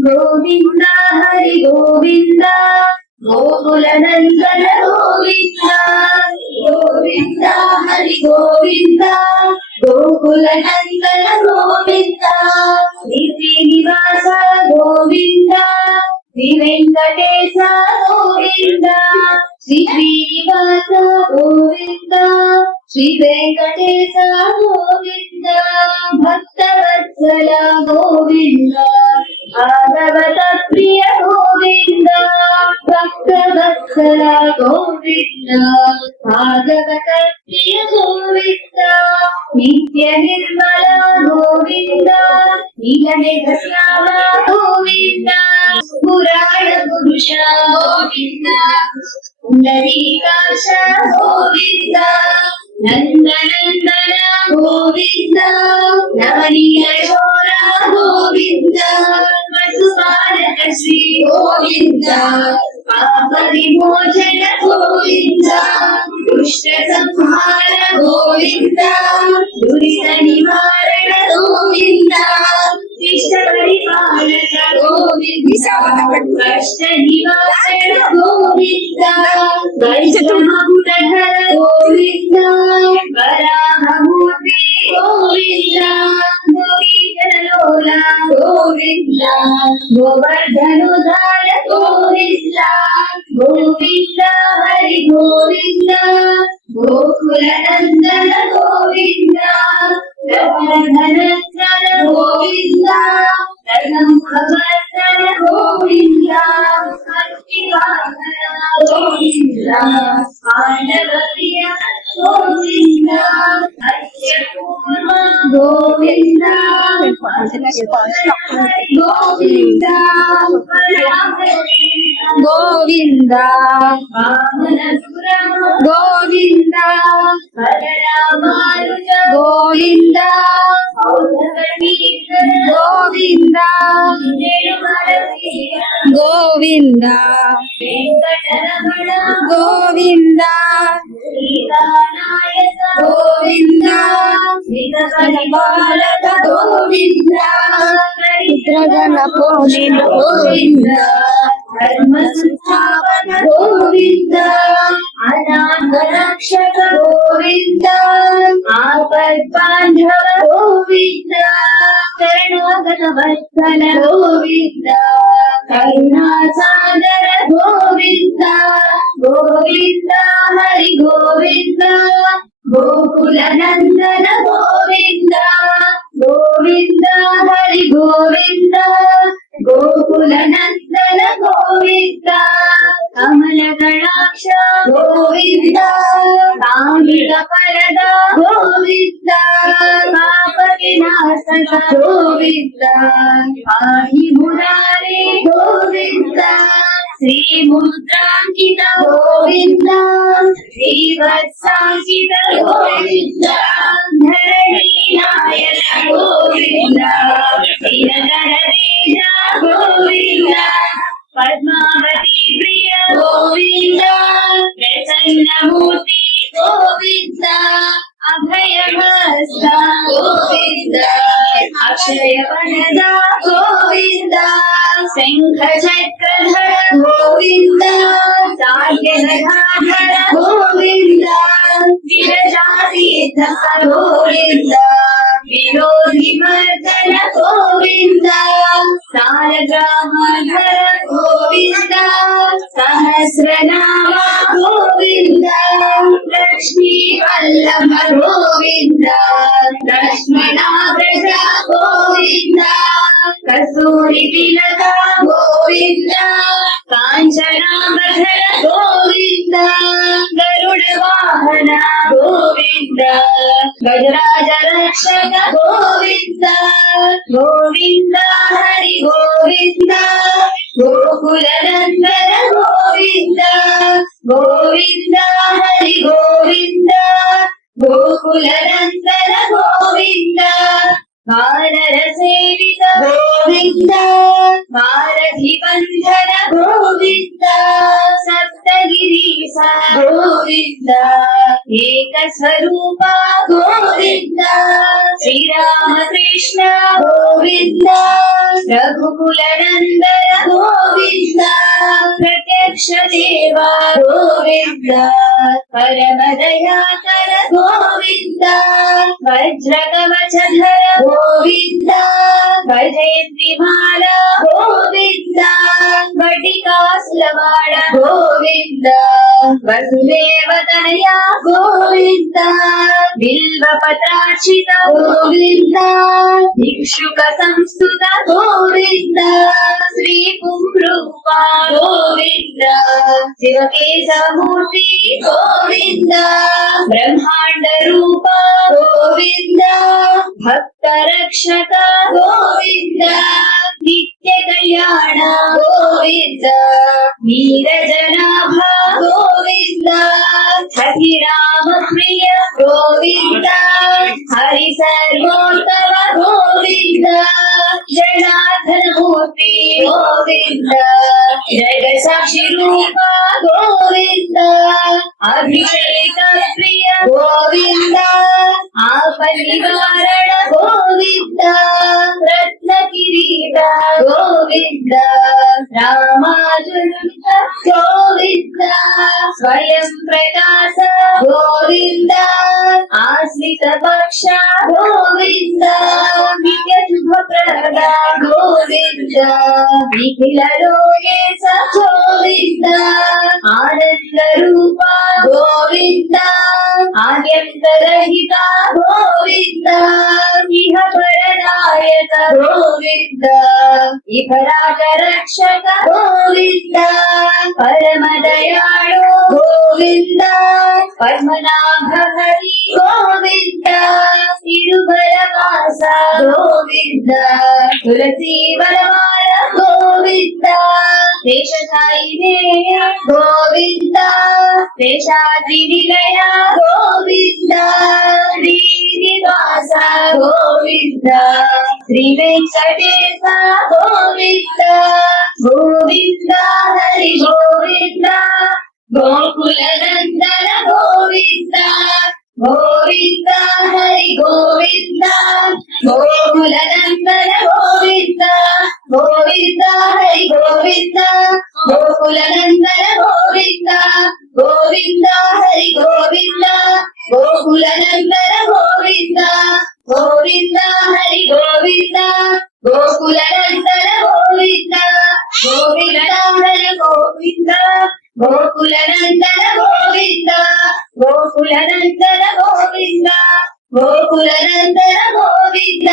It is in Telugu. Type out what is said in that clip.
గోవింద హరి గోవింద గోకుల నందన గోవింద గోవింద హరి గోవింద గోకుల నందన గోవింద శ్రీనివాస గోవింద శ్రీ వెంకటేశ గోవింద శ్రీ శ్రీనివాస గోవింద శ్రీ వెంకటేశ గోవింద భక్తవత్సల గోవింద భాగవత ప్రియ గోవింద భక్తవత్సల గోవింద భాగవత ప్రియ గోవింద నిత్య నిర్మల గోవింద నీలమేఘ శ్యామ గోవింద పురాణ పురుష గోవింద పుండరీకాక్ష గోవింద నందనందన గోవింద నవనీయ చోర గోవింద వసుపాలక శ్రీ గోవింద పాప విమోచన గోవింద దుష్ట సంహార గోవింద దురిత నివారణ గోవింద ఇష్ట పరిపాలక గోవింద కష్ట నివారణ గోవింద వైష్ణవధర గోవింద వరాహమూర్తి గోవింద గోవిందలోల గోవింద గోవర్ధనుధార గోవింద గోవింద హరి గోవింద గోకుల నందన గోవింద గోవర్ధనచర గోవింద రఘువర్ధన గోవింద భక్తివాహన గోవింద పాండవ ప్రియ గోవింద అత్యపూర్వ గోవింద గోవింద గోవింద వామనసుర గోవింద బలరామానుజ గోవింద గోవింద గోవింద వెంకటరమణ గోవింద సీతానాయక గోవింద శ్రీకపరిపాలక గోవింద చరిత్రగణ పోషణ గోవింద ధర్మ సంస్థాపన గోవింద అనాథ రక్షక గోవింద ఆపద్బాంధవ గోవింద కరుణాగత వత్సల గోవింద కరుణా సాగర గోవింద గోవింద హరి గోవింద గోకుల నందన గోవింద గోవింద హరి గోవింద గోకుల నందన గోవింద కమల గణాక్ష గోవింద కామిక పరద గోవింద పాప వినాశక గోవింద పాహి మురారే గోవింద శ్రీ ముద్రాంకిత గోవింద శ్రీవత్సాంకిత గోవింద ధరణి నాయన గోవింద శ్రీనగర గోవింద పద్మావతి ప్రియ గోవింద ప్రసన్నమూర్తి గోవింద అభయహస్త గోవింద అక్షయ వరద గోవింద శంఖ చక్రధర గోవింద సాధ్యధర గోవింద విరజాతీర్థ గోవింద విరోధి మర్దన గోవింద సారగ్రామధర గోవింద సహస్రనామ గోవింద లక్ష్మీ వల్లభ గోవింద లక్ష్మణాగ్రజ గోవింద కస్తూరి తిలక గోవింద కాంచనాభధర గోవింద గరుడ వాహన గోవింద గజరాజ రక్షక గోవింద గోవింద హరి గోవింద గోకుల నందన గోవింద గోవింద హరి గోవింద గోకుల నందన గోవింద వానర సేవిత గోవింద वारधिबन्धन गोविन्द सप्तगिरीश गोविन्द एकस्वरूपा गोविन्द श्रीरामकृष्ण गोविन्द रघुकुलनन्दन गोविन्द प्रत्यक्ष देवा गोविन्द परमदयाकर गोविन्द वज्रकवचधर गोविन्द भजयन्त्रिमाला गोविन्द वटिकासुलवाड गोविन्द वसुदेवतनया गोविन्द बिल्वपत्रार्चित गोविन्द भिक्षुक संस्तुत गोविन्द श्रीपुंरूपा गोविन्द शिवकेशवमूर्ति गोविन्द ब्रह्माण्ड रूपा गोविन्द भक्तरक्षक गोविन्द नित्य कल्याण गोविन्द वीरजनाभ गोविन्द हरिराम प्रिय गोविन्द हरि सर्वोत्तम गोविन्द जनार्दन मूर्ति गोविन्द जगसाक्षि रूप गोविन्द अभिषेक प्रिय गोविन्द आपनिवारण गोविन्द रत्न किरीट गोविन्द रामानुज गोविन्द स्वयं प्रकाश गोविन्द आश्रित पक्ष गोविन्द नित्य शुभ प्रद गोविन्द निखिल लोकेश गोविन्द आनंद रूप गोविन्द आद्यन्तरहित गोविन्द इह परदायक गोविन्द इहराज रक्षक गोविन्द परम दयाळु गोविन्द पद्मनाभ हरि गोविन्द तिरुमलवास गोविन्द तुलसी वनमाल गोविन्द शेषशायिने गोविन्द शेषाद्रिनिलय गोविन्द श्रीनिवास गोविन्द श्री वेंकटेश गोविन्द गोविन्द हरि गोविन्द गोकुलनन्दन गोविन्द गोविन्द हरि गोविन्द गोकुलनन्दन गोविन्द गोविन्द हरि गोविन्द गोकुलनन्दन गोविन्द गोविन्द हरि गोविन्द गोकुलनन्दन गोविन्द गोविन्द हरि गोविन्द गोकुलनन्दन गोविन्द गोविन्द हरि गोविन्द गोकुलनन्दन गोविन्द गोकुलनन्दन गोविन्द गोकुलनन्दन गोविन्द